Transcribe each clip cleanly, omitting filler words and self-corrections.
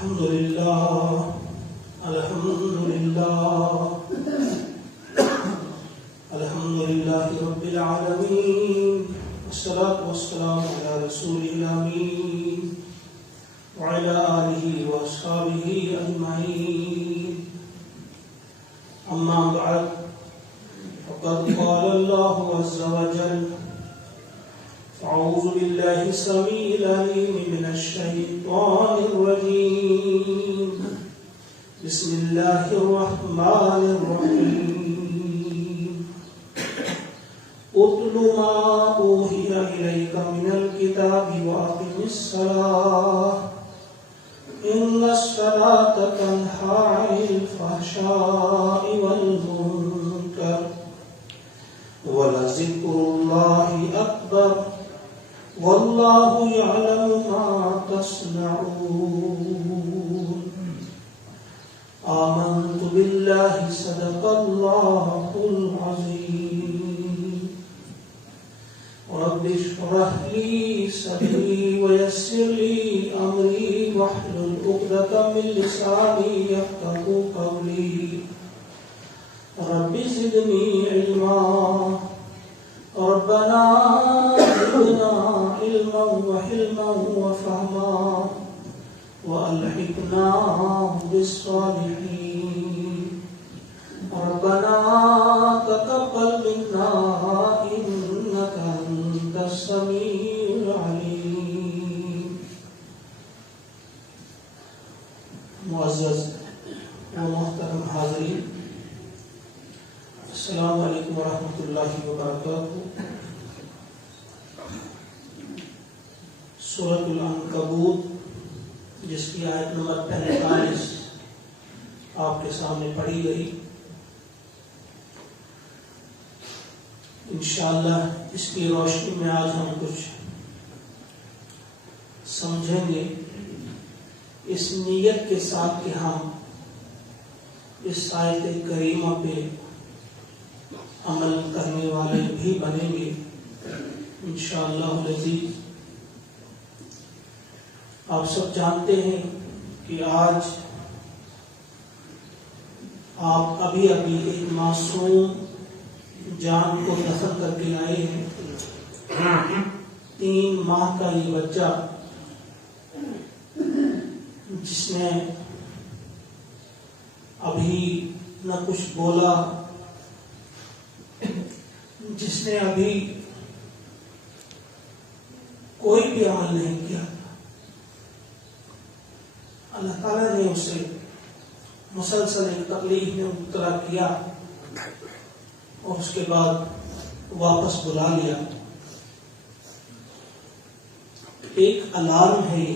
الحمد لله رب العالمين، والصلاة والسلام على رسوله الأمين وعلى آله وأصحابه أجمعين. أما بعد، فقد قال الله عز وجل: أعوذ بالله السميع العليم من الشيطان الرجيم. بسم الله الرحمن الرحيم. اتل ما أوحي إليك من الكتاب وأقم الصلاة إن الصلاة تنهى عن الفحشاء والمنكر ولذكر الله أكبر والله يعلم ما تصنعون. آمنت بالله صدق الله العظيم. رب اشرح لي صدري ويسر لي أمري واحلل عقدة من لساني يفقهوا قولي. رب زدني علما. ربنا زدنا علما وحلما وفهما وألحقنا بالصالحين. ربنا تقبل منا إنك أنت السميع العليم. معزز و محترم حاضرین، السلام علیکم ورحمۃ اللہ وبرکاتہ. سورۃ العنکبوت، جس کی آیت نمبر 45 آپ کے سامنے پڑھی گئی، انشاءاللہ اس کی روشنی میں آج ہم کچھ سمجھیں گے، اس نیت کے ساتھ کہ ہم اس آیت کریمہ پہ عمل کرنے والے بھی بنیں گے انشاءاللہ العزیز. آپ سب جانتے ہیں کہ آج آپ ابھی ایک معصوم جان کو دفن کر کے آئے ہیں. 3 ماہ کا یہ بچہ جس نے ابھی نہ کچھ بولا، جس نے ابھی کوئی بھی عمل نہیں کیا، اللہ تعالیٰ نے اسے مسلسل ایک تکلیف میں مبتلا کیا اور اس کے بعد واپس بلا لیا. ایک الارم ہے،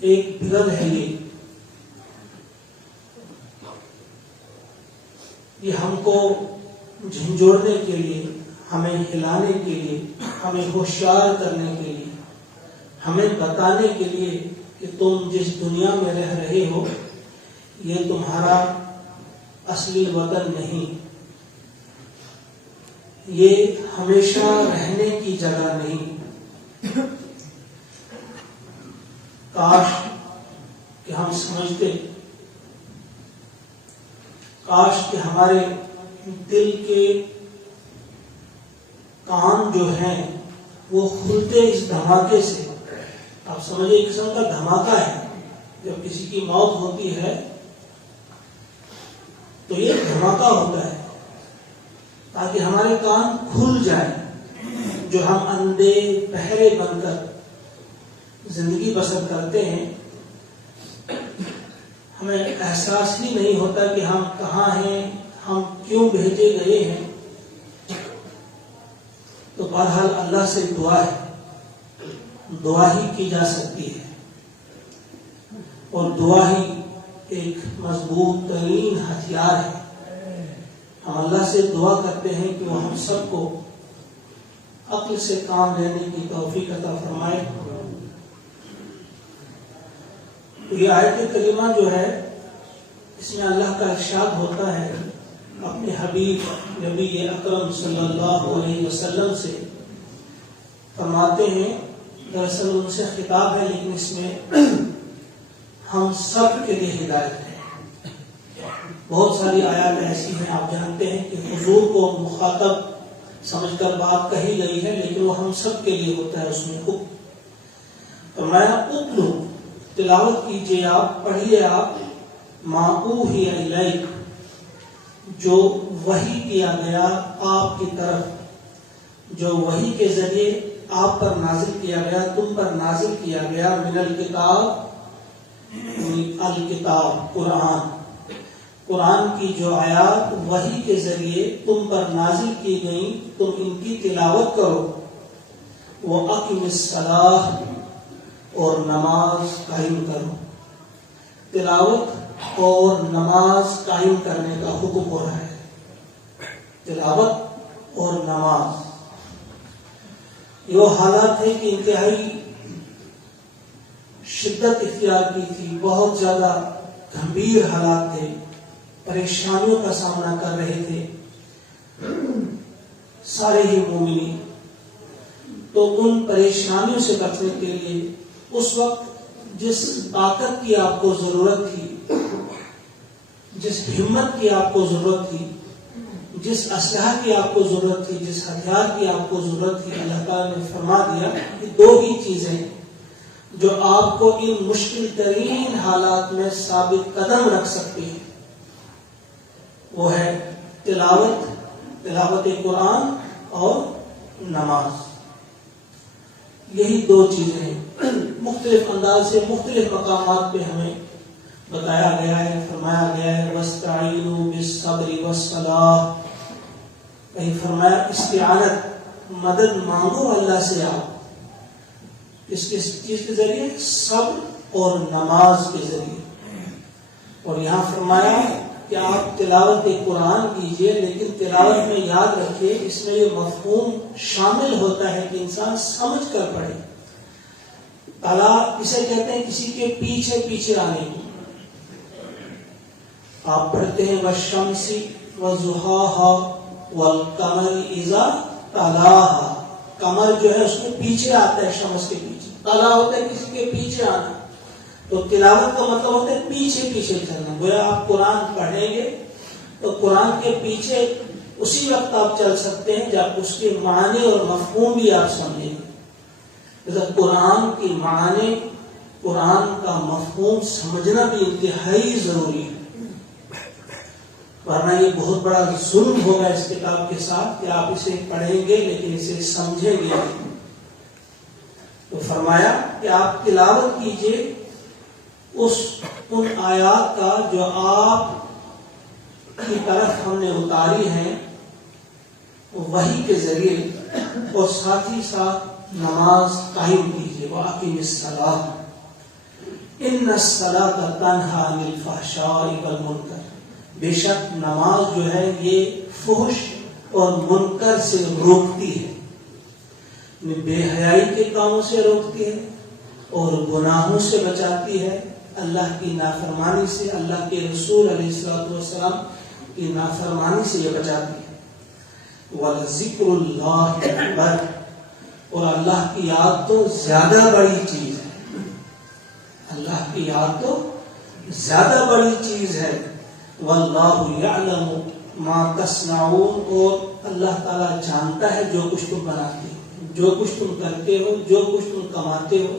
ایک بگل ہے. یہ ہم کو جھنجھوڑنے کے لیے، ہمیں ہلانے کے لیے، ہمیں ہوشیار کرنے کے لیے، ہمیں بتانے کے لیے کہ تم جس دنیا میں رہ رہے ہو یہ تمہارا اصلی وطن نہیں، یہ ہمیشہ رہنے کی جگہ نہیں. کاش کہ ہم سمجھتے، کاش کہ ہمارے دل کے کان جو ہیں وہ کھلتے اس دھماکے سے. آپ سمجھے ایک قسم کا دھماکہ ہے، جب کسی کی موت ہوتی ہے تو یہ دھماکہ ہوتا ہے تاکہ ہمارے کان کھل جائیں. جو ہم اندھے بہرے بن کر زندگی بسر کرتے ہیں، ہمیں احساس ہی نہیں ہوتا کہ ہم کہاں ہیں، ہم کیوں بھیجے گئے ہیں. تو بہرحال اللہ سے دعا ہے، دعا ہی کی جا سکتی ہے، اور دعا ہی ایک مضبوط ترین ہتھیار ہے. ہم اللہ سے دعا کرتے ہیں کہ وہ ہم سب کو عقل سے کام لینے کی توفیق عطا فرمائے. یہ آیت کریمہ جو ہے، اس میں اللہ کا ارشاد ہوتا ہے اپنے حبیب نبی اکرم صلی اللہ علیہ وسلم سے. فرماتے ہیں، دراصل ان سے خطاب ہے لیکن اس میں ہم سب کے لیے ہدایت ہے۔ بہت ساری آیات ایسی ہیں، آپ جانتے ہیں کہ حضور کو مخاطب سمجھ کر بات کہی گئی ہے، لیکن وہ ہم سب کے لیے ہوتا ہے۔ اس میں حکم فرمایا اتلو، تلاوت کیجیے، آپ پڑھیے، آپ ما اوحی الیک، جو وحی کیا گیا آپ کی طرف، جو وحی کے ذریعے آپ پر نازل کیا گیا، تم پر نازل کیا گیا، من الکتاب، الکتاب قرآن، قرآن کی جو آیات وحی کے ذریعے تم پر نازل کی گئیں، تم ان کی تلاوت کرو۔ وَأَقِمِ الصَّلَاةَ، اور نماز قائم کرو۔ تلاوت اور نماز قائم کرنے کا حکم ہو رہا ہے۔ تلاوت اور نماز، یہ حالات ہے کہ انتہائی شدت اختیار کی تھی، بہت زیادہ گمبھیر حالات تھے، پریشانیوں کا سامنا کر رہے تھے سارے ہی مومنین۔ تو ان پریشانیوں سے بچنے کے لیے اس وقت جس طاقت کی آپ کو ضرورت تھی، جس ہمت کی آپ کو ضرورت تھی، جس اسلحہ کی آپ کو ضرورت تھی، جس ہتھیار کی آپ کو ضرورت تھی، اللہ تعالیٰ نے فرما دیا کہ دو ہی چیزیں جو آپ کو ان مشکل ترین حالات میں ثابت قدم رکھ سکتی ہیں، وہ ہے تلاوت قرآن اور نماز۔ یہی دو چیزیں ہیں، مختلف انداز سے مختلف مقامات پہ ہمیں بتایا گیا ہے، فرمایا گیا ہے وَاسْتَعِينُوا بِالصَّبْرِ وَالصَّلَاةِ، کہیں فرمایا استعانت، مدد مانگو اللہ سے آپ، اس چیز کے ذریعے، صبر اور نماز کے ذریعے۔ اور یہاں فرمایا کہ آپ تلاوت قرآن کیجئے، لیکن تلاوت میں یاد رکھیے اس میں یہ مفہوم شامل ہوتا ہے کہ انسان سمجھ کر پڑھے۔ تلا اسے کہتے ہیں کسی کے پیچھے پیچھے آنے کی۔ آپ پڑھتے ہیں والشمس وضحاها والقمر اذا تلاها، قمر جو ہے اس میں پیچھے آتا ہے، شمس کے پیچھے، تلا ہوتا ہے کسی کے پیچھے آنا۔ تو تلاوت کا مطلب ہوتا ہے پیچھے پیچھے چلنا۔ گویا آپ قرآن پڑھیں گے تو قرآن کے پیچھے اسی وقت آپ چل سکتے ہیں جب اس کے معنی اور مفہوم بھی آپ سمجھیں گے۔ جیسا قرآن کی معنی، قرآن کا مفہوم سمجھنا بھی انتہائی ضروری ہے، ورنہ یہ بہت بڑا ظلم ہوگا اس کتاب کے ساتھ کہ آپ اسے پڑھیں گے لیکن اسے سمجھیں گے نہیں۔ تو فرمایا کہ آپ تلاوت کیجئے ان آیات کا جو آپ کی طرف ہم نے اتاری ہیں وحی کے ذریعے، اور ساتھ ہی ساتھ نماز قائم کیجیے۔ وَأَقِمِ الصَّلَاةَ إِنَّ الصَّلَاةَ تَنْهَىٰ عَنِ الْفَحْشَاءِ وَالْمُنکَرِ، بے شک نماز جو ہے یہ فحش اور منکر سے روکتی ہے، بے حیائی کے کاموں سے روکتی ہے اور گناہوں سے بچاتی ہے، اللہ کی نافرمانی سے، اللہ کے رسول علیہ الصلوۃ والسلام کی نافرمانی سے یہ بچاتی ہے۔ وَلَذِكْرُ اللَّهِ أَكْبَرُ، اور اللہ کی یاد تو زیادہ بڑی چیز ہے، اللہ کی یاد تو زیادہ بڑی چیز ہے۔ وَاللَّهُ يَعْلَمُ مَا تَصْنَعُونَ، اور اللہ تعالیٰ جانتا ہے جو کچھ تم بناتے ہو، جو کچھ تم کرتے ہو، جو کچھ تم کماتے ہو،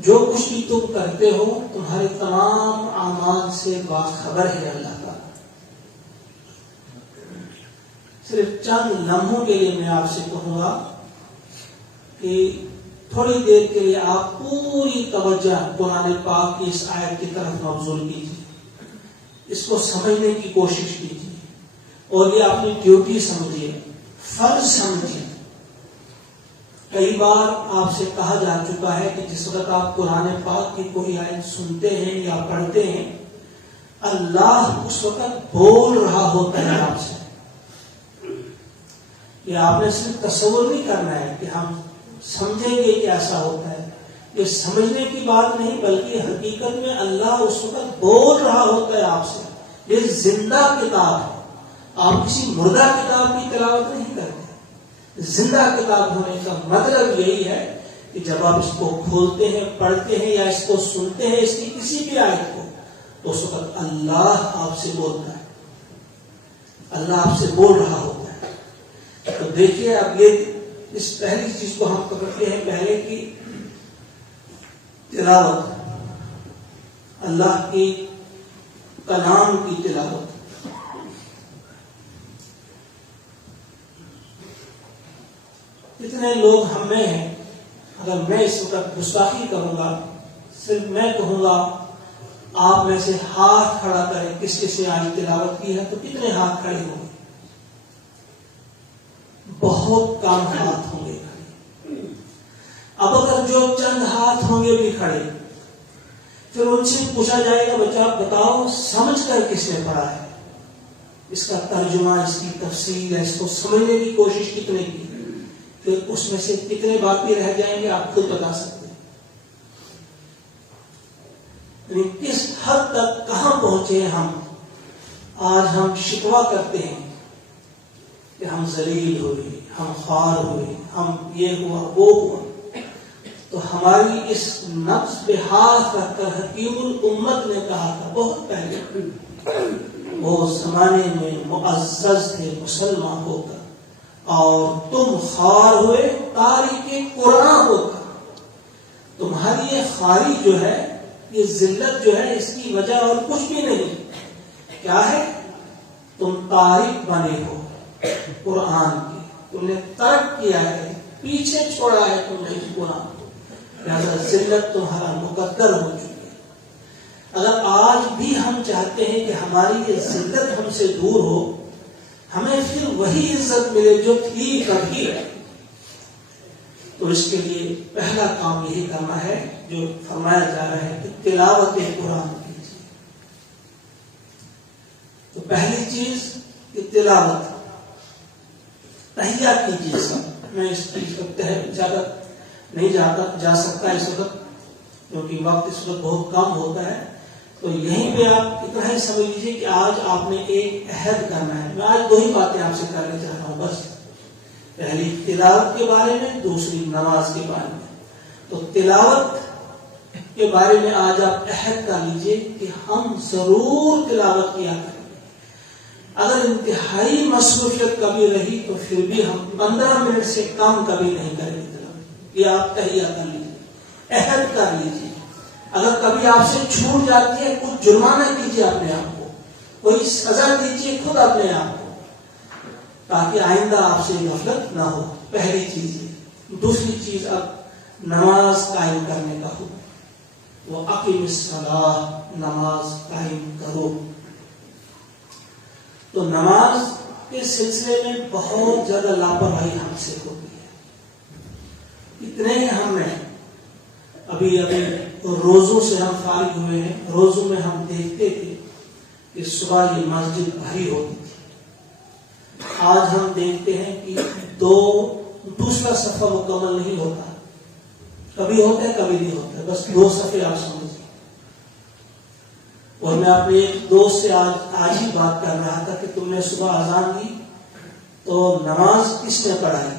جو کچھ بھی تم کرتے ہو، تمہارے تمام اعمال سے باخبر ہے اللہ تعالیٰ۔ صرف چند لمحوں کے لیے میں آپ سے کہوں گا کہ تھوڑی دیر کے لیے آپ پوری توجہ قرآن پاک کی اس آیت کی طرف مبذول کیجیے، اس کو سمجھنے کی کوشش کیجیے، اور یہ اپنی ڈیوٹی سمجھیے، فرض سمجھیے۔ کئی بار آپ سے کہا جا چکا ہے کہ جس وقت آپ قرآن پاک کی کوئی آیت سنتے ہیں یا پڑھتے ہیں، اللہ اس وقت بول رہا ہوتا ہے آپ سے۔ یہ آپ نے صرف تصور نہیں کرنا ہے کہ ہم سمجھیں گے کہ ایسا ہوتا ہے، یہ سمجھنے کی بات نہیں، بلکہ حقیقت میں اللہ اس وقت بول رہا ہوتا ہے آپ سے۔ یہ زندہ کتاب ہے، آپ کسی مردہ کتاب کی تلاوت نہیں کرتے۔ زندہ کتاب ہونے کا مطلب یہی ہے کہ جب آپ اس کو کھولتے ہیں، پڑھتے ہیں یا اس کو سنتے ہیں، اس کی کسی بھی آیت کو، تو اس وقت اللہ آپ سے بولتا ہے، اللہ آپ سے بول رہا ہوتا ہے۔ تو دیکھیے اب یہ اس پہلی چیز کو ہم پکڑتے ہیں، پہلے کی تلاوت، اللہ کی کلام کی تلاوت۔ کتنے لوگ ہم میں ہیں، اگر میں اس وقت گستاخی کروں گا، صرف میں کہوں گا آپ میں سے ہاتھ کھڑا کریں کس کس نے آج تلاوت کی ہے، تو کتنے ہاتھ کھڑے ہوں گے؟ بہت کم ہاتھ ہوں گے۔ اب اگر جو چند ہاتھ ہوں گے بھی کھڑے، پھر ان سے پوچھا جائے گا بچہ بتاؤ سمجھ کر کس نے پڑھا ہے، اس کا ترجمہ، اس کی تفسیر ہے، اس کو سمجھنے کی کوشش کتنے کی، پھر اس میں سے کتنے باقی رہ جائیں گے آپ خود بتا سکتے ہیں۔ یعنی کس حد تک کہاں پہنچے ہم۔ آج ہم شکوہ کرتے ہیں کہ ہم ذلیل ہوئے، ہم خوار ہوئے، ہم یہ ہوا وہ ہوا، تو ہماری اس نفس پہ ہاتھ رکھ کر حکیم الامت نے کہا تھا بہت پہلے، وہ زمانے میں معزز تھے مسلمان ہو کر، اور تم خوار ہوئے تاریخ قرآن ہو کر۔ تمہاری یہ خواری جو ہے، یہ ذلت جو ہے، اس کی وجہ اور کچھ بھی نہیں، کیا ہے؟ تم تاریخ بنے ہو قرآن کی، تم نے ترک کیا ہے، پیچھے چھوڑا ہے تم نے اس قرآن کو، لہذا ذلت تمہارا مقدر ہو چکی ہے۔ اگر آج بھی ہم چاہتے ہیں کہ ہماری یہ ذلت ہم سے دور ہو، ہمیں پھر وہی عزت ملے جو تھی کبھی، تو اس کے لیے پہلا کام یہی کرنا ہے جو فرمایا جا رہا ہے کہ تلاوت قرآن کیجیے۔ تو پہلی چیز کہ تلاوت، تہیہ کیجیے سب۔ میں اس چیز کو زیادہ نہیں جا سکتا اس وقت، کیونکہ وقت اس وقت بہت کم ہوتا ہے، تو یہیں پہ آپ اتنا ہی سمجھ لیجیے کہ آج آپ نے ایک عہد کرنا ہے۔ میں آج دو ہی باتیں آپ سے کرنے چاہ رہا ہوں بس، پہلی تلاوت کے بارے میں، دوسری نماز کے بارے میں۔ تو تلاوت کے بارے میں آج آپ عہد کر لیجیے کہ ہم ضرور تلاوت کیا کریں گے۔ اگر انتہائی مصروفیت کبھی رہی تو پھر بھی ہم 15 منٹ سے کم کبھی نہیں کریں گے تلاوت۔ یہ آپ تہیہ کر لیجیے، عہد کر لیجیے۔ اگر کبھی آپ سے چھوٹ جاتی ہے، کچھ جرمانہ کیجیے اپنے آپ کو، کوئی سزا دیجیے خود اپنے آپ کو، تاکہ آئندہ آپ سے غفلت نہ ہو۔ پہلی چیز یہ۔ دوسری چیز، اب نماز قائم کرنے کا حکم، وہ اقیم الصلاۃ، نماز قائم کرو۔ تو نماز کے سلسلے میں بہت زیادہ لاپرواہی ہم سے ہوتی ہے۔ اتنے ہم نے ابھی روزوں سے ہم فارغ ہوئے ہیں، روزوں میں ہم دیکھتے تھے کہ صبح یہ مسجد بھری ہوتی تھی، آج ہم دیکھتے ہیں کہ دوسرا صفحہ مکمل نہیں ہوتا، کبھی ہوتا ہے کبھی نہیں ہوتا ہے، بس 2 صفحے آپ سمجھیں۔ اور میں اپنے ایک دوست سے آج ہی بات کر رہا تھا کہ تم نے صبح اذان دی تو نماز کس نے پڑھائی؟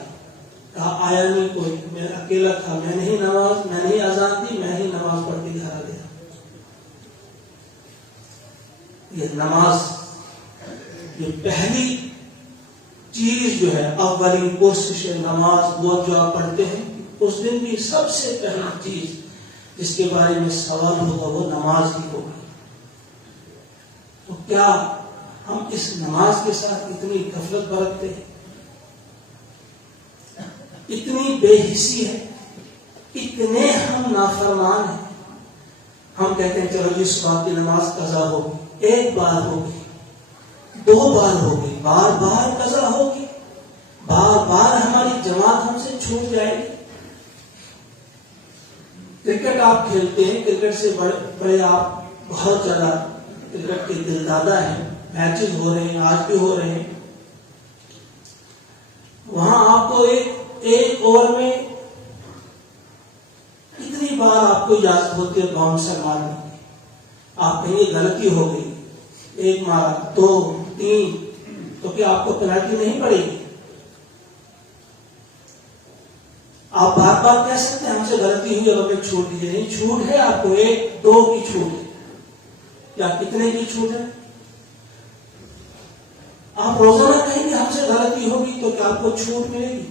کہا آیا نہیں کوئی، میں اکیلا تھا، میں نہیں اذان دی، میں ہی نماز پڑھ کے گھر آ گیا۔ یہ نماز، یہ پہلی چیز جو ہے، اولین کوشش نماز، وہ جو آپ پڑھتے ہیں، اس دن بھی سب سے پہلی چیز جس کے بارے میں سوال ہوگا وہ نماز ہی ہوگی۔ تو کیا ہم اس نماز کے ساتھ اتنی غفلت برتتے ہیں، اتنی بے حسی ہے، اتنے ہم نافرمان ہیں؟ ہم کہتے ہیں چلو جی صبح کی نماز قضا ہوگی، 1 بار ہوگی، 2 بار ہوگی، بار بار قضا ہوگی، بار بار ہماری جماعت ہم سے چھوٹ جائے گی۔ کرکٹ آپ کھیلتے ہیں، کرکٹ سے بڑے آپ بہت زیادہ کرکٹ کے دل دادا ہیں، میچز ہو رہے ہیں، آج بھی ہو رہے ہیں، وہاں آپ کو ایک اوور میں کتنی بار آپ کو اجازت ہوتی ہے باؤنسر مارنے کی؟ آپ کہیں گے غلطی ہو گئی، 1 مارا، 2، 3، تو کیا آپ کو پینالٹی نہیں پڑے گی؟ آپ بار بار کہہ سکتے ہیں ہم سے غلطی ہوئی اب ہمیں چھوٹ دیجیے، نہیں، چھوٹ ہے آپ کو 1-2 کی چھوٹ ہے، یا کتنے کی چھوٹ ہے؟ آپ روزانہ کہیں گے ہم سے غلطی ہوگی تو کیا آپ کو چھوٹ ملے گی؟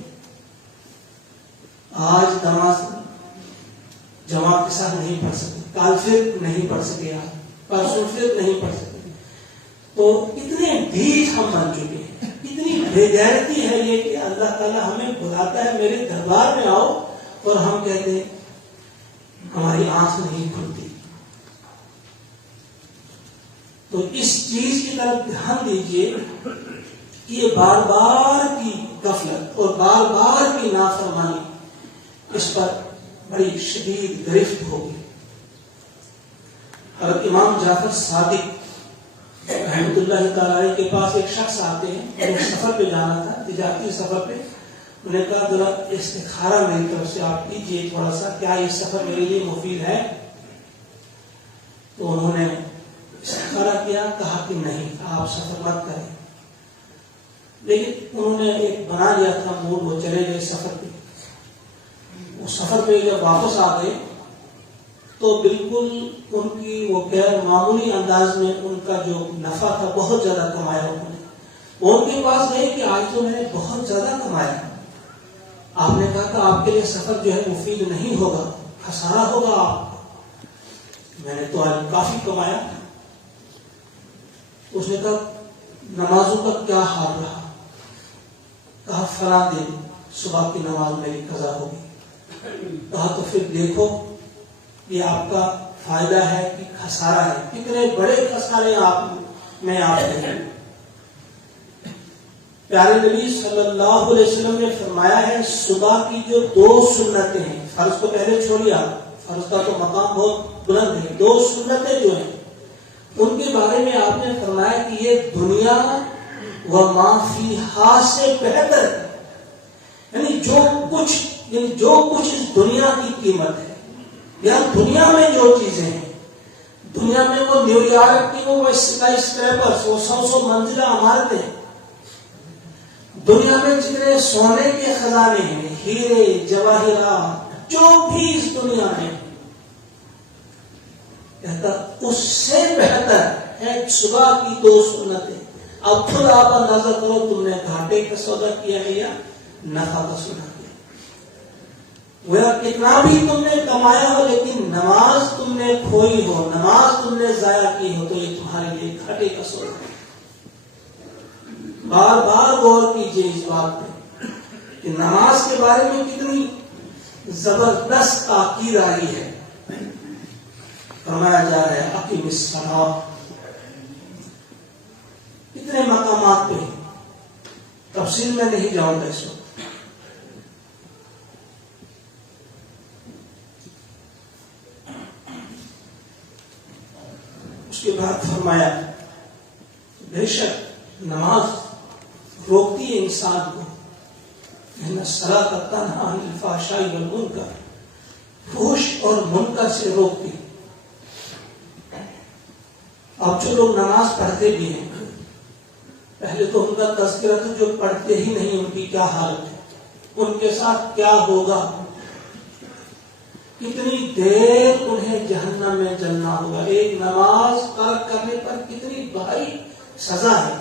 آج نماز جماعت کے ساتھ نہیں پڑھ سکتے، کل پھر نہیں پڑھ سکے، آپ پرسوں پھر نہیں پڑھ سکتے، تو اتنے ڈھیٹ ہم بن چکے ہیں، اتنی بے غیرتی ہے یہ کہ اللہ تعالیٰ ہمیں بلاتا ہے میرے دربار میں آؤ، اور ہم کہتے ہیں ہماری آنکھ نہیں کھلتی۔ تو اس چیز کی طرف دھیان دیجیے کہ یہ بار بار کی غفلت اور بار بار کی نافرمانی اس پر بڑی شدید گرفت ہوگی۔ اور امام جعفر صادق رحمۃ اللہ تعالی کے پاس ایک شخص آتے ہیں، ایک سفر پہ جانا تھا، تجارتی سفر پہ، انہوں نے کہا ذرا استخارہ میری طرف سے آپ کیجیے تھوڑا سا، کیا یہ سفر میرے لیے مفید ہے؟ تو انہوں نے استخارہ کیا، کہا کہ نہیں، آپ سفر مت کریں، لیکن انہوں نے ایک بنا لیا تھا موڈ، وہ چلے گئے سفر پہ۔ وہ سفر پہ جب واپس آ گئے تو بالکل ان کی وہ غیر معمولی انداز میں ان کا جو نفع تھا بہت زیادہ کمایا انہوں نے۔ وہ ان کے پاس گئے کہ آج تو میں نے بہت زیادہ کمایا، آپ نے کہا کہ آپ کے لیے سفر جو ہے مفید نہیں ہوگا، خسارہ ہوگا آپ کو، میں نے تو آج کافی کمایا۔ اس نے کہا نمازوں کا کیا حال رہا؟ کہا فلاں دن صبح کی نماز میری قضا ہوگی۔ کہا تو پھر دیکھو یہ آپ کا فائدہ ہے کہ خسارہ ہے، کتنے بڑے خسارے آپ میں آپ ہیں۔ پیارے نبی صلی اللہ علیہ وسلم نے فرمایا ہے صبح کی جو 2 سنتیں ہیں، فرض کو پہلے چھوڑیے، فرض کا تو مقام بہت بلند ہے، 2 سنتیں جو ہیں ان کے بارے میں آپ نے فرمایا کہ یہ دنیا و ما فیہا سے بہتر ہے، یعنی جو کچھ اس دنیا کی قیمت ہے، یا دنیا میں جو چیزیں ہیں، دنیا میں وہ نیو یارک کی وہ اسکائی اسکریپرز، وہ 100 منزلہ عمارتیں، دنیا میں جتنے سونے کے خزانے ہیں، ہیرے جواہرات، جو بھی اس دنیا میں کہتا اس سے بہتر ہے صبح کی 2 سنتیں۔ اب خود آپ اندازہ کرو تم نے گھاٹے کا سودا کیا ہے یا نفع کا سودا کیا؟ وہ کتنا بھی تم نے کمایا ہو لیکن نماز تم نے کھوئی ہو، نماز تم نے ضائع کی ہو، تو یہ تمہارے لیے گھاٹے کا سودا ہے۔ بار بار غور کیجیے اس بات پہ کہ نماز کے بارے میں کتنی زبردست تاکید آئی ہے۔ فرمایا جا رہا ہے اقیم الصلاۃ، کتنے مقامات پہ، تفصیل میں نہیں جاؤں گا اس وقت۔ اس کے بعد فرمایا بے شک نماز روکتی ہے انسان کو، ان الصلاۃ تنہی عن الفحشاء والمنکر، فحش اور منکر سے روکتی۔ اب جو لوگ نماز پڑھتے بھی ہیں، پہلے تو ان کا تذکرہ تھا، جو پڑھتے ہی نہیں ان کی کیا حالت ہے، ان کے ساتھ کیا ہوگا، کتنی دیر انہیں جہنم میں جلنا ہوگا۔ ایک نماز ترک کرنے پر کتنی بھاری سزا ہے،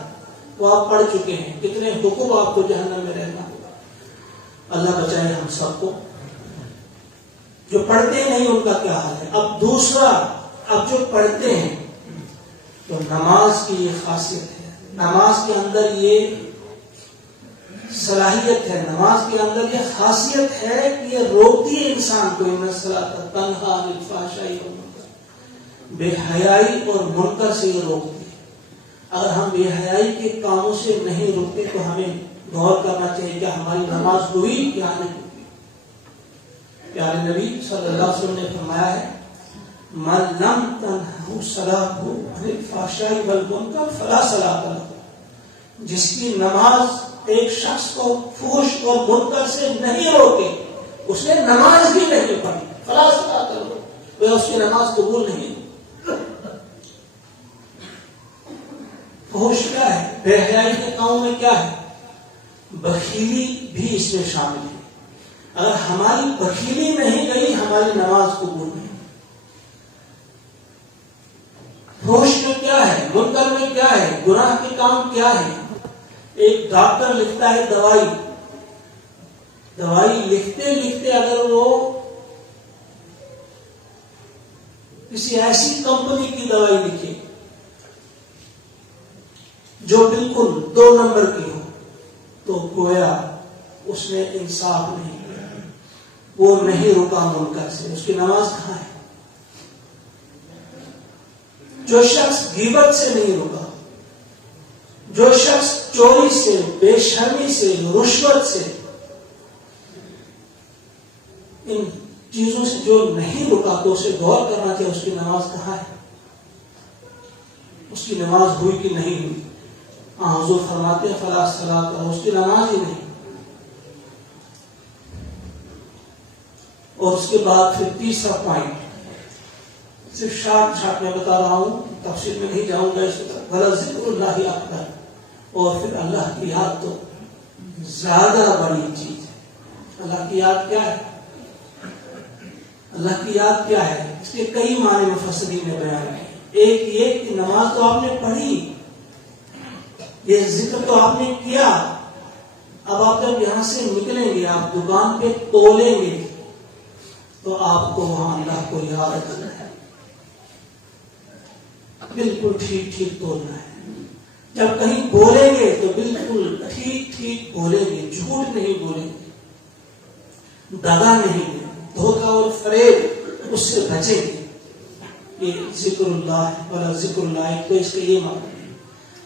وہ آپ پڑھ چکے ہیں، کتنے حقوق آپ کو جہنم میں رہنا ہوگا۔ اللہ بچائے ہم سب کو۔ جو پڑھتے نہیں ان کا کیا حال ہے۔ اب دوسرا، اب جو پڑھتے ہیں تو نماز کی یہ خاصیت ہے، نماز کے اندر یہ صلاحیت ہے، نماز کے اندر یہ خاصیت ہے کہ یہ روکتی ہے انسان کو، ان الصلاۃ تنہی عن الفحشاء والمنکر، بے حیائی اور منکر سے یہ روکتی ہے۔ اگر ہم بے حیائی کے کاموں سے نہیں روکتے تو ہمیں غور کرنا چاہیے کہ ہماری نماز ہوئی یا نہیں ہوئی۔ پیارے نبی صلی اللہ علیہ وسلم نے فرمایا ہے من لم تنہ صلاۃ عن الفحشاء والمنکر فلا صلاۃ لہ، جس کی نماز ایک شخص کو فحش اور منکر سے نہیں روکے، اس نے نماز بھی نہیں پڑھی، فلا صلاۃ لہ، وہ اس کی نماز قبول نہیں۔ فحش کیا ہے؟ بے حیائی کے کاموں میں کیا ہے؟ بخیلی بھی اس میں شامل ہے۔ اگر ہماری بخیلی نہیں گئی ہماری نماز قبول نہیں. ہوش میں کیا ہے، منکر میں کیا ہے، گناہ کے کام کیا ہے. ایک ڈاکٹر لکھتا ہے دوائی لکھتے لکھتے اگر وہ کسی ایسی کمپنی کی دوائی لکھے جو بالکل 2 نمبر کی ہو تو گویا اس نے انصاف نہیں کیا، وہ نہیں رکا منکر سے، اس کی نماز کہاں ہے؟ جو شخص غیبت سے نہیں رکا، جو شخص چوری سے، بے شرمی سے، رشوت سے، ان چیزوں سے جو نہیں رکا تو اسے غور کرنا چاہیے اس کی نماز کہاں ہے، اس کی نماز ہوئی کہ نہیں ہوئی. حضور فرماتے ہیں فلا صلاۃ له، اس کی نماز ہی نہیں. اور اس کے بعد پھر تیسرا پوائنٹ صرف شارٹ میں بتا رہا ہوں، تفصیل میں نہیں جاؤں گا. اس ولا ذکر اللہ اکبر، اور پھر اللہ کی یاد تو زیادہ بڑی چیز ہے. اللہ کی یاد کیا ہے؟ اللہ کی یاد کیا ہے؟ اس کے کئی معنی مفسرین نے بیان کیے. ایک یہ کہ نماز تو آپ نے پڑھی، یہ ذکر تو آپ نے کیا، اب آپ جب یہاں سے نکلیں گے، آپ دکان پہ تولیں گے تو آپ کو وہاں اللہ کو یاد کرنا ہے، بالکل ٹھیک ٹھیک تولنا ہے. جب کہیں بولیں گے تو بالکل ٹھیک ٹھیک بولیں گے، جھوٹ نہیں بولیں گے، دغا نہیں دیں، دھوکہ اور فریب اس سے بچیں گے. یہ ذکر اللہ ہے. ولا ذکر اللہ، تو اس کا یہ مطلب.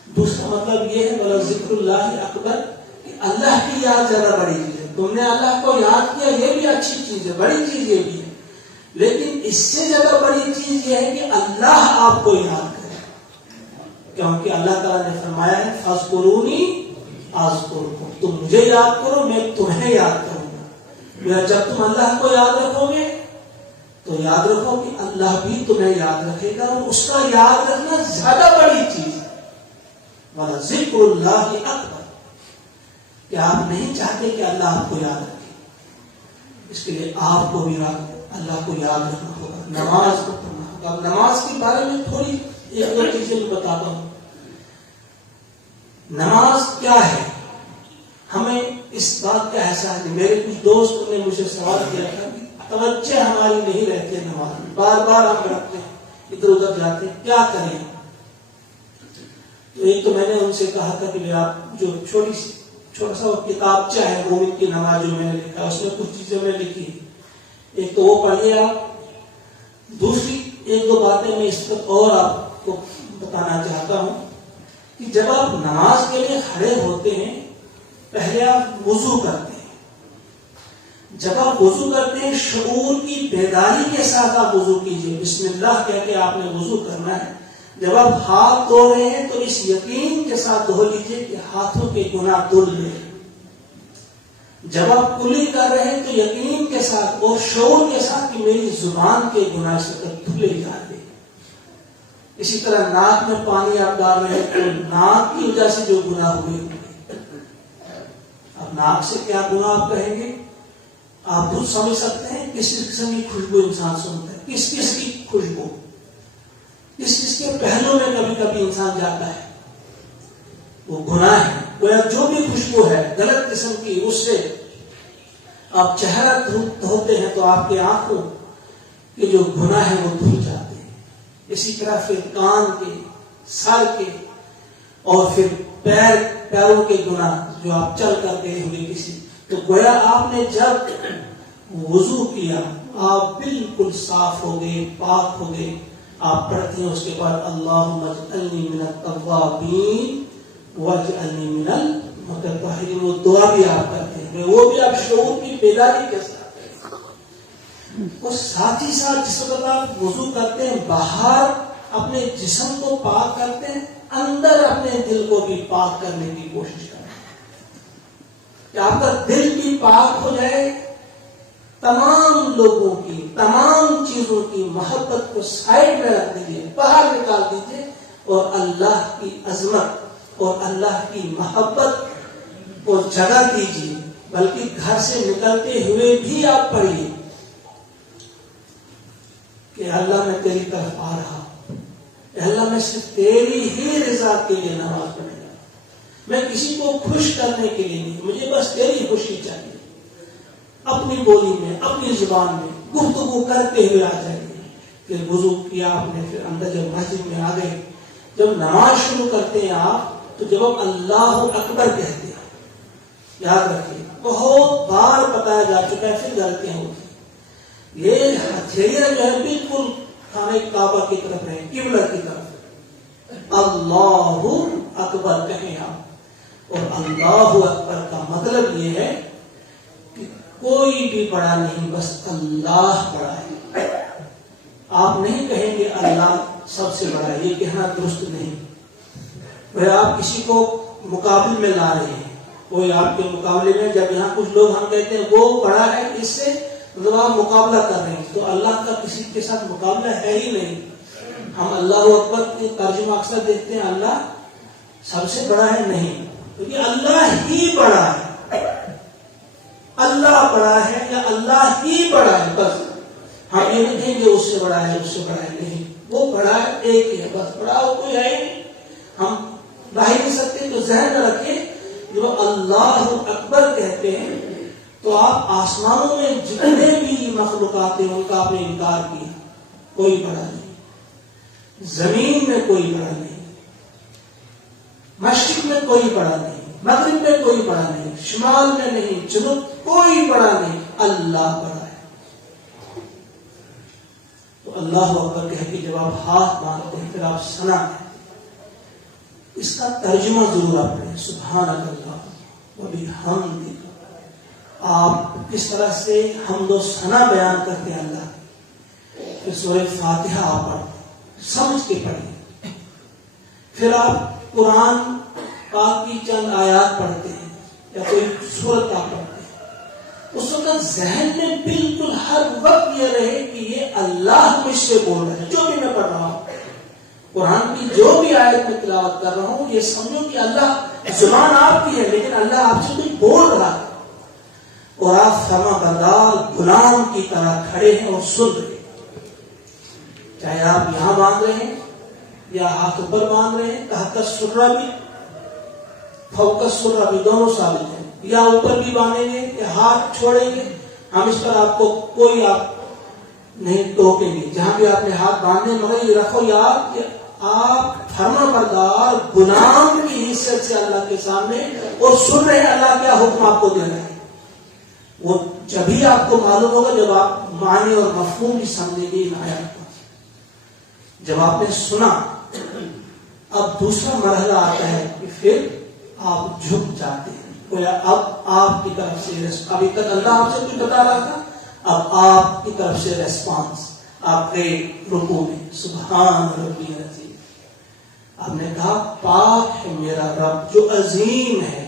دوسرا مطلب یہ ہے ولا ذکر اللہ اکبر، کہ اللہ کی یاد زیادہ بڑی چیز ہے. تم نے اللہ کو یاد کیا، یہ بھی اچھی چیز ہے، بڑی چیز یہ بھی ہے، لیکن اس سے زیادہ بڑی چیز یہ ہے کہ اللہ آپ کو یاد کرے. کیونکہ اللہ تعالیٰ نے فرمایا ہے فاذکرونی اذکرکم، تم مجھے یاد کرو میں تمہیں یاد کروں گا. جب تم اللہ کو یاد رکھو گے تو یاد رکھو کہ اللہ بھی تمہیں یاد رکھے گا، اور اس کا یاد رکھنا زیادہ بڑی چیز ہے. ولا ذکر اللہ اکبر، کہ آپ نہیں چاہتے کہ اللہ آپ کو یاد رکھے، اس کے لیے آپ کو بھی اللہ کو یاد رکھنا ہوگا، نماز کو پڑھنا ہوگا. اب نماز کے بارے میں تھوڑی 1-2 چیزیں میں بتاتا ہوں. نماز کیا ہے، ہمیں اس بات کا احساس نہیں. میرے کچھ دوست نے مجھے سوال کیا تھا کہ توجہ ہماری نہیں رہتی نماز میں، بار بار ہم رکھتے ہیں، ادھر ادھر جاتے ہیں، کیا کریں؟ تو ایک تو میں نے ان سے کہا تھا کہ آپ جو چھوٹا سا کتابچہ ہے مومن کی نماز جو میں نے لکھا، اس میں کچھ چیزیں میں لکھی، ایک تو وہ پڑھیے آپ. دوسری 1-2 باتیں میں اس پر اور آپ کو بتانا چاہتا ہوں کہ جب آپ نماز کے لیے کھڑے ہوتے ہیں پہلے آپ وضو کرتے ہیں. جب آپ وضو کرتے ہیں شعور کی بیداری کے ساتھ آپ وضو کیجئے، بسم اللہ کہہ کے آپ نے وضو کرنا ہے. جب آپ ہاتھ دھو رہے ہیں تو اس یقین کے ساتھ دھو لیجئے کہ ہاتھوں کے گناہ دھل لے. جب آپ کلی کر رہے ہیں تو یقین کے ساتھ اور شعور کے ساتھ کہ میری زبان کے گناہ سے تک دھلے جا رہے. اسی طرح ناک میں پانی آپ ڈال رہے ہیں تو ناک کی وجہ سے جو گناہ ہوئے. اب ناک سے کیا گناہ آپ کہیں گے؟ آپ خود سمجھ سکتے ہیں کس قسم کی خوشبو انسان سنتا ہے، کس کس کی خوشبو، کس کس کے پہلو میں کبھی کبھی انسان جاتا ہے، وہ گناہ ہے. جو بھی خوشبو ہے غلط قسم کی، اس سے آپ چہرہ دھوتے ہیں تو آپ کے آنکھوں کے جو گناہ ہے وہ دھل جاتے ہیں. اسی طرح پھر کان کے، سر کے، اور پھر پیروں کے گناہ جو آپ چل کر گئے ہوئے کسی. تو گویا آپ نے جب وضو کیا آپ بالکل صاف ہو گئے، پاک ہو گئے. آپ پڑھتے ہیں اس کے بعد اللہم اجعلنی من التوابین واجعلنی من المتطہرین، وہ دعا بھی آپ کرتے ہیں، وہ بھی آپ شعور کی بیداری کے ساتھ ہیں. اور ساتھ ہی ساتھ جس وقت آپ وضو کرتے ہیں باہر اپنے جسم کو پاک کرتے ہیں، اندر اپنے دل کو بھی پاک کرنے کی کوشش کریں کہ آپ کا دل بھی پاک ہو جائے. تمام لوگوں کی، تمام چیزوں کی محبت کو سائڈ میں رکھ دیجیے، باہر نکال دیجیے، اور اللہ کی عظمت اور اللہ کی محبت کو جگہ دیجیے. بلکہ گھر سے نکلتے ہوئے بھی آپ پڑھیے کہ اللہ میں تیری طرف آ رہا ہوں، اللہ میں صرف تیری ہی رضا کے لیے نماز پڑھے گا، میں کسی کو خوش کرنے کے لیے نہیں، مجھے بس تیری خوشی چاہیے۔ اپنی بولی میں، اپنی زبان میں گفتگو کرتے ہوئے آ جائیے۔ پھر وضو کیا آپ نے، پھر اندر جب مسجد میں آ گئے، جب نماز شروع کرتے ہیں آپ، تو جب ہم اللہ اکبر کہتے ہیں، یاد رکھیے بہت بار بتایا جا چکا ہے، پھر غلطیاں ہوتی ہیں۔ یہ ہتھیلیاں جو ہے بالکل خانہ کعبہ کی طرف رہے، قبلہ کی طرف، اللہ اکبر کہیں آپ۔ اور اللہ اکبر کا مطلب یہ ہے کہ کوئی بھی بڑا نہیں، بس اللہ بڑا ہے۔ آپ نہیں کہیں گے اللہ سب سے بڑا ہے، یہ کہنا درست نہیں۔ بھائی آپ کسی کو مقابلے میں لا رہے ہیں، کوئی آپ کے مقابلے میں، جب یہاں کچھ لوگ ہم کہتے ہیں وہ بڑا ہے، اس سے مطلب آپ مقابلہ کر رہے ہیں، تو اللہ کا کسی کے ساتھ مقابلہ ہے ہی نہیں۔ ہم اللہ اکبر کے ترجمہ اکثر دیکھتے ہیں اللہ سب سے بڑا ہے، نہیں، کیونکہ اللہ ہی بڑا ہے، اللہ بڑا ہے یا اللہ ہی بڑا ہے، بس۔ ہم یہ نہیں کہیں گے اس سے بڑا ہے، اس سے بڑا ہے، نہیں، وہ بڑا ہے، ایک ہی ہے، بس، بڑا ہو کوئی ہے ہی نہیں۔ ہم رہ ہی نہیں سکتے، تو ذہن میں رکھیں جو اللہ اکبر کہتے ہیں تو آپ آسمانوں میں جتنے بھی مخلوقات ہیں ان کا آپ نے انکار کیا، کوئی بڑا نہیں، زمین میں کوئی بڑا نہیں، مشرق میں کوئی بڑا نہیں، مغرب میں کوئی بڑا نہیں، شمال میں نہیں، جنوب کوئی بڑا نہیں، اللہ بڑا ہے۔ تو اللہ اکبر کہہ کے جب آپ ہاتھ مارتے ہیں، پھر آپ ثنا کہتے ہیں، اس کا ترجمہ ضرور آپ پڑھیں، سبحان اللہ و بحمدہ۔ آپ کس طرح سے حمد و ثنا بیان کرتے ہیں اللہ کی۔ پھر سورہ فاتحہ آپ پڑھتے، سمجھ کے پڑھیں، پھر آپ قرآن پاک کی چند آیات پڑھتے ہیں یا کوئی سورت آپ پڑھتے ہیں، اس وقت ذہن میں بالکل ہر وقت یہ رہے کہ یہ اللہ مجھ سے بول رہے ہیں، جو بھی میں پڑھ رہا ہوں، قرآن کی جو بھی آیت میں تلاوت کر رہا ہوں، یہ سمجھو کہ اللہ، زبان آپ کی ہے لیکن اللہ آپ سے کچھ بول رہا ہے، اور آپ فرما بردار غلام کی طرح کھڑے ہیں اور سن رہے ہیں۔ چاہے آپ یہاں باندھ رہے ہیں یا ہاتھ اوپر باندھ رہے ہیں، تحت السرہ بھی فوق السرہ بھی دونوں ثابت ہیں، یا اوپر بھی باندھیں گے یا ہاتھ چھوڑیں گے، ہم اس پر آپ کو کوئی آپ نہیں ٹوکیں گے، جہاں بھی آپ نے ہاتھ باندھے، مگر یہ رکھو یاد کہ آپ فرما بردار غلام کی حیثیت سے اللہ کے سامنے اور سن رہے ہیں اللہ کیا حکم آپ کو دے رہے ہیں۔ وہ جبھی آپ کو معلوم ہوگا جب آپ معنی اور مفہوم بھی سمجھیں گے ان آیات کو۔ جب آپ نے سنا، اب دوسرا مرحلہ آتا ہے کہ پھر آپ جھک جاتے ہیں، اب آپ کی طرف سے، ابھی تک اللہ آپ سے کچھ بتا رہا تھا، اب آپ کی طرف سے ریسپانس، آپ گئے رکوع میں، سبحان ربی العظیم، آپ نے کہا پاک ہے میرا رب جو عظیم ہے،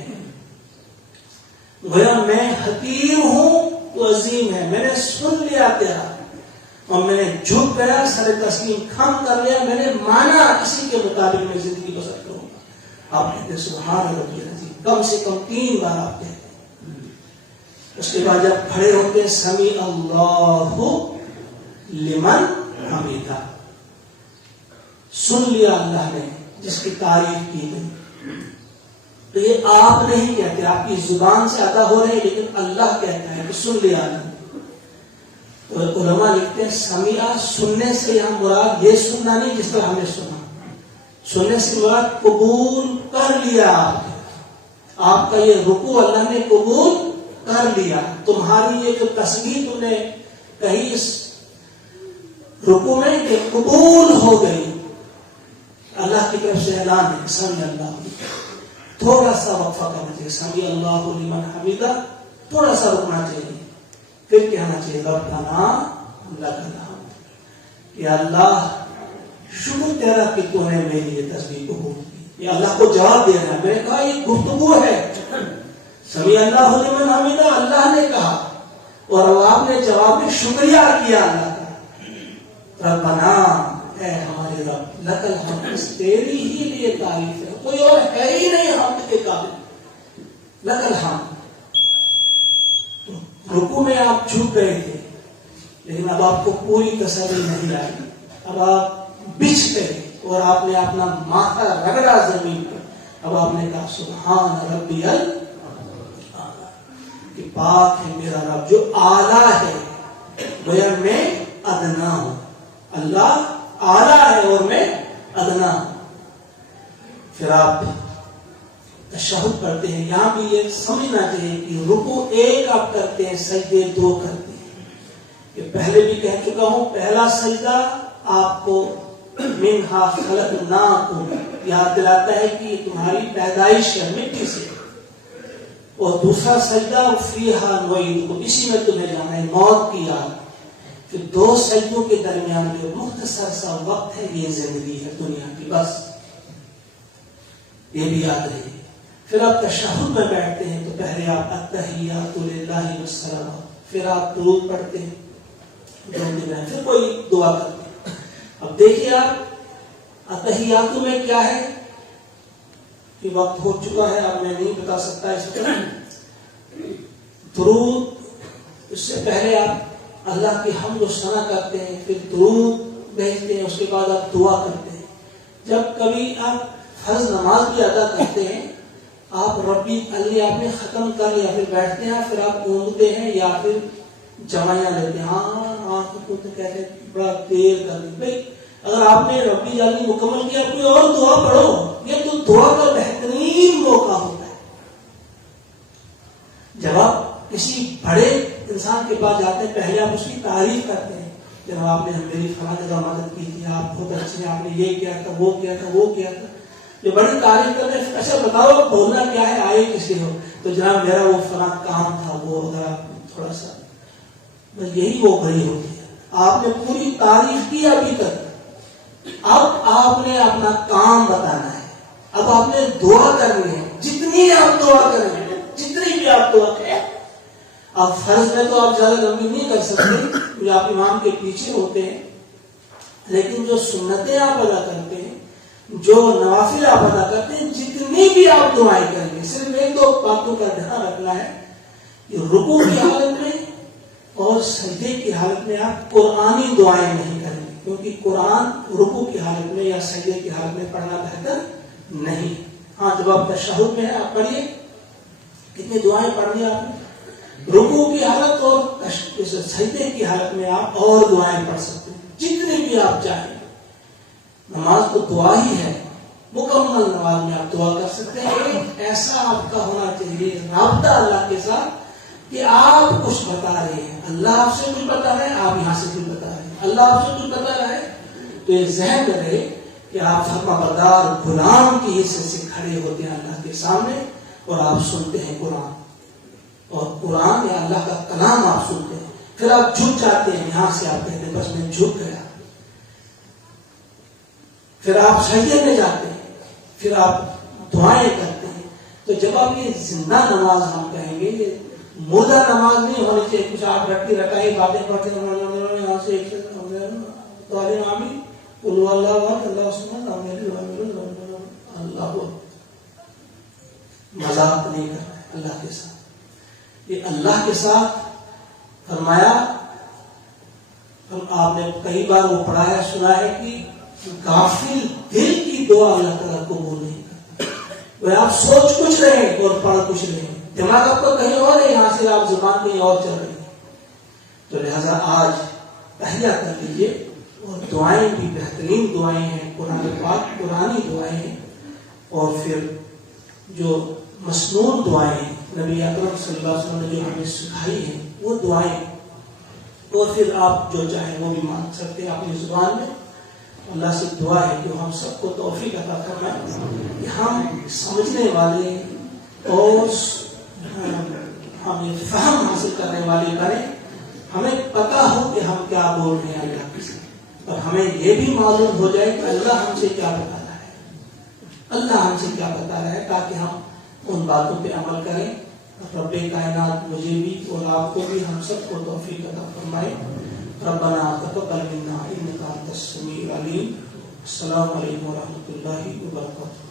گویا میں حقیر ہوں تو عظیم ہے، میں نے سن لیا تیرا اور میں نے جھک گیا، سر تسلیم خم کر لیا، میں نے مانا اسی کے مطابق میں زندگی بسر کروں گا۔ آپ کہتے ہیں سبحان ربی العظیم، کم سے کم 3 بار آپ کہتے ہیں۔ اس کے بعد جب کھڑے ہوتے ہیں، سمیع اللہ لمن حمیدہ، سن لیا اللہ نے جس کی تعریف کی گئی۔ تو یہ آپ نہیں کہتے، آپ کی زبان سے ادا ہو رہے ہیں، لیکن اللہ کہتا ہے کہ سن لیا اللہ۔ تو علماء لکھتے ہیں سمیع، سننے سے یہاں مراد یہ سننا نہیں جس طرح ہم نے سنا، سننے سے مراد قبول کر لیا آپ کا یہ رکوع اللہ نے قبول کر لیا، تمہاری یہ جو تسبیح تم نے کہی اس رکوع میں کہ قبول ہو گئی، اللہ کی طرف سے اعلان ہے سمیع اللہ۔ تھوڑا سا وقفہ کرنا چاہیے، سمیع اللہ لمن حمیدہ، تھوڑا سا رکنا چاہیے، پھر کہنا چاہیے ربنا لک الحمد، یا اللہ شکر تیرا کہ تو نے میری یہ تسبیح قبول کی۔ یہ اللہ کو جواب دینا ہے، میں نے کہا یہ گفتگو ہے، سمیع اللہ لمن حمیدہ اللہ نے کہا، اور آپ نے جواب میں شکریہ کیا اللہ کا، ربنا اے ہمارے رب، لک الحمد، تیری ہی لیے تعریف ہے، کوئی اور ہے ہی نہیں حمد کے قابل، لک الحمد۔ رکوع میں آپ جھک گئے تھے لیکن اب آپ کو کوئی تسلی نہیں آئی, اب آپ بچھ گئے اور آپ نے اپنا ماتھا رگڑا زمین پر. اب آپ نے کہا سبحان ربی الاعلی, کہ پاک ہے میرا رب جو اعلیٰ ہے, گویا میں ادنا ہوں. اللہ اعلیٰ ہے اور میں ادنا ہوں. پھر آپ تشہد کرتے ہیں. یہاں بھی یہ سمجھنا چاہیے کہ رکوع ایک آپ کرتے ہیں, سجدے دو کرتے ہیں. یہ پہلے بھی کہہ چکا ہوں, پہلا سجدہ آپ کو منہا خلقناکم یاد دلاتا ہے کہ یہ تمہاری پیدائش ہے مٹی سے, اور دوسرا سجدہ فیہا نعیدکم, اسی میں تمہیں جانا ہے, موت کی یاد. پھر دو سجدوں کے درمیان جو مختصر سا وقت ہے یہ زندگی ہے دنیا کی, بس یہ بھی یاد رہے. پھر آپ تشہد میں بیٹھتے ہیں تو پہلے آپ التحیات للہ والسلام, پھر آپ درود پڑھتے ہیں, پھر کوئی دعا کرتے ہیں. اب دیکھیے آپ التحیات میں کیا ہے کہ وقت ہو چکا ہے, اب میں نہیں بتا سکتا اس طرح. درود, اس سے پہلے آپ اللہ کی حمد و ثنا کرتے ہیں, پھر درود بھیجتے ہیں, اس کے بعد آپ دعا کرتے ہیں. جب کبھی آپ فرض نماز بھی ادا کرتے ہیں, آپ ربی علی آپ نے ختم کر لیا, پھر بیٹھتے ہیں, پھر آپ گونگتے ہیں یا پھر جمعیاں لیتے ہیں. ہاں کو تو کہتے ہیں بڑا دیر کر دی. بھائی اگر آپ نے ربی علی مکمل کیا, کوئی اور دعا پڑھو. یہ تو دعا کا بہترین موقع ہوتا ہے. جب آپ کسی بڑے انسان کے پاس جاتے ہیں, پہلے آپ اس کی تعریف کرتے ہیں. جب آپ نے میری فلاں جگہ مدد کی تھی, آپ بہت اچھے ہیں, آپ نے یہ کیا تھا, وہ کیا تھا, وہ کیا تھا, جو بڑی تعریف کرتے ہیں. اچھا بتاؤ بولنا کیا ہے, آئے کس لیے ہو؟ تو جناب میرا وہ فلاں کام تھا, وہ اگر آپ تھوڑا سا, بس یہی وہ بڑی ہوتی ہے. آپ نے پوری تعریف کی ابھی تک, اب آپ نے اپنا کام بتانا ہے, اب آپ نے دعا کرنی ہے. جتنی آپ دعا کریں, جتنی بھی آپ دعا کریں. اب فرض میں تو آپ زیادہ لمبی نہیں کر سکتے, جو آپ امام کے پیچھے ہوتے ہیں, لیکن جو سنتیں آپ ادا کرتے ہیں, جو نوافل آپ ادا کرتے ہیں, جتنی بھی آپ دعائیں کریں گے, صرف ایک دو باتوں کا دھیان رکھنا ہے کہ رکوع کی حالت میں اور سجدے کی حالت میں آپ قرآنی دعائیں نہیں کریں گے, کیونکہ قرآن رکوع کی حالت میں یا سجدے کی حالت میں پڑھنا بہتر نہیں. ہاں جب آپ تشہد میں ہیں آپ پڑھیے, کتنی دعائیں پڑھ لی آپ نے. رکوع کی حالت اور سجدے کی حالت میں آپ اور دعائیں پڑھ سکتے ہیں, جتنی بھی آپ چاہیں. نماز تو دعا ہی ہے, مکمل نماز میں آپ دعا کر سکتے ہیں. ایک ایسا آپ کا ہونا چاہیے رابطہ اللہ کے ساتھ کہ آپ کچھ بتا رہے ہیں, اللہ آپ سے کچھ بتا رہے ہیں, آپ یہاں سے کچھ بتا رہے ہیں, اللہ آپ سے کچھ بتا رہا ہے. تو یہ ذہن میں رہے کہ آپ فرما بردار غلام کی حصے سے کھڑے ہوتے ہیں اللہ کے سامنے, اور آپ سنتے ہیں قرآن, اور قرآن یا اللہ کا کلام آپ سنتے ہیں. پھر آپ جھک جاتے ہیں, یہاں سے آپ کہتے ہیں بس میں جھک گیا. پھر آپ سجدے میں جاتے ہیں, پھر آپ دعائیں کرتے ہیں. تو جب آپ یہ زندہ نماز ہم کہیں گے, یہ مردہ نماز نہیں ہونی چاہیے. کچھ آپ رٹی رٹائی باتیں پڑھتے یہاں سے ایک اللہ مذاق نہیں کر رہا ہے اللہ کے ساتھ. یہ اللہ کے ساتھ فرمایا, آپ نے کئی بار وہ پڑھایا سنا ہے کہ غافل دل کی دعا اللہ تعالیٰ قبول نہیں کرتا. وہ آپ سوچ کچھ رہے ہیں اور پڑھ کچھ رہے ہیں, دماغ آپ کا کہیں اور ہے, یہاں سے آپ زبان کہیں اور چل رہی ہے. تو لہذا آج تحیہ کر لیجیے, اور دعائیں بھی بہترین دعائیں ہیں, قرآن پاک قرآنی دعائیں ہیں, اور پھر جو مسنون دعائیں نبی اکرم صلی اللہ علیہ وسلم نے جو ہمیں سکھائی ہیں وہ دعائیں, اور پھر آپ جو چاہیں وہ بھی مانگ سکتے ہیں اپنی زبان میں. اللہ سے دعا ہے کہ ہم سب کو توفیق عطا فرمائے کہ ہم سمجھنے والے اور ہم یہ فہم حاصل کرنے والے بنیں. ہمیں پتا ہو کہ ہم کیا بول رہے ہیں اللہ کے ساتھ, اور ہمیں یہ بھی معلوم ہو جائے کہ اللہ ہم سے کیا بتا رہا ہے, اللہ ہم سے کیا بتا رہا ہے, تاکہ ہم ان باتوں پہ عمل کریں. رب کائنات مجھے بھی اور آپ کو بھی, ہم سب کو توفیق عطا فرمائے. ربنا تقبل منا انک انت السمیع العلیم. السلام علیکم ورحمۃ اللہ وبرکاتہ.